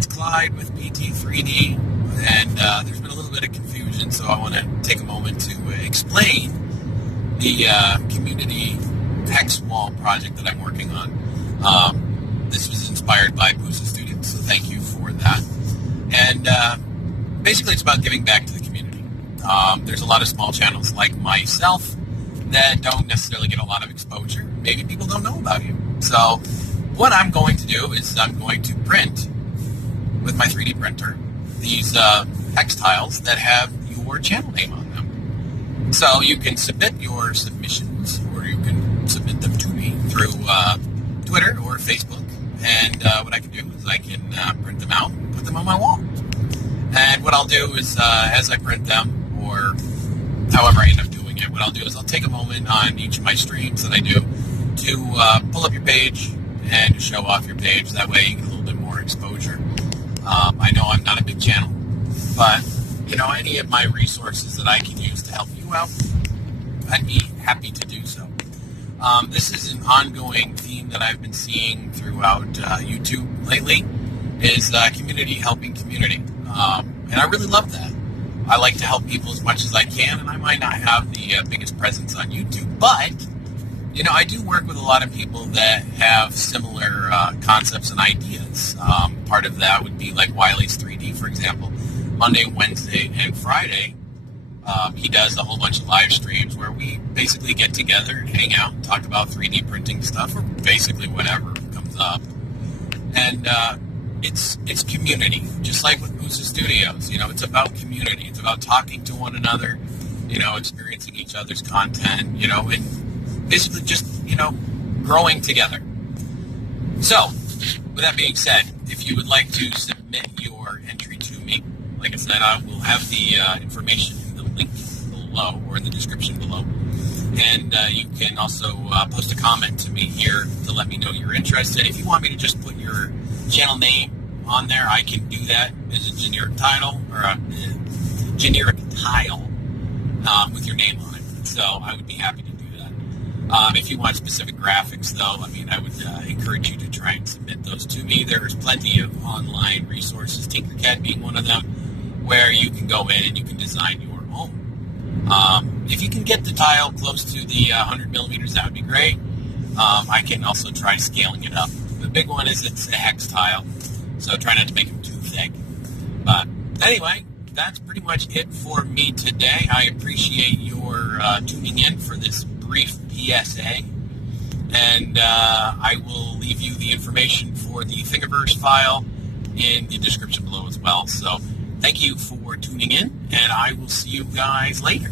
it's Clyde with PT3D, and there's been a little bit of confusion, so I want to take a moment to explain the community hex wall project that I'm working on. This was inspired by Boosa students, so thank you for that. And basically it's about giving back to the community. There's a lot of small channels like myself that don't necessarily get a lot of exposure. Maybe people don't know about you. So what I'm going to do is I'm going to print with my 3D printer these hex tiles that have your channel name on them. So you can submit your submissions, or you can submit them to me through Twitter or Facebook. And what I can do is I can print them out and put them on my wall. And what I'll do is, as I print them, or however I end up doing it, what I'll do is I'll take a moment on each of my streams that I do to pull up your page and to show off your page. That way you get a little bit more exposure. I know I'm not a big channel, but any of my resources that I can use to help you out, I'd be happy to do so. This is an ongoing theme that I've been seeing throughout YouTube lately, is community helping community. And I really love that. I like to help people as much as I can, and I might not have the biggest presence on YouTube, but I do work with a lot of people that have similar concepts and ideas. Part of that would be like Wiley's 3D, for example. Monday, Wednesday, and Friday, he does a whole bunch of live streams where we basically get together and hang out and talk about 3D printing stuff, or basically whatever comes up. And it's community, just like with Boosa Studios. It's about community. It's about talking to one another, experiencing each other's content, and basically just, growing together. So, with that being said, if you would like to submit your entry to me, like I said, I will have the information in the link below, or in the description below. And you can also post a comment to me here to let me know you're interested. If you want me to just put your channel name on there, I can do that as a generic title, or a generic tile with your name on it. So I would be happy to do that. If you want specific graphics, though, I would encourage you to try and submit those to me. There's plenty of online resources, Tinkercad being one of them, where you can go in and you can design your own. If you can get the tile close to the 100 millimeters, that would be great. I can also try scaling it up. The big one is it's a hex tile, so try not to make them too thick. But anyway, that's pretty much it for me today. I appreciate your tuning in for this brief PSA, and I will leave you the information for the Thingiverse file in the description below as well. So thank you for tuning in, and I will see you guys later.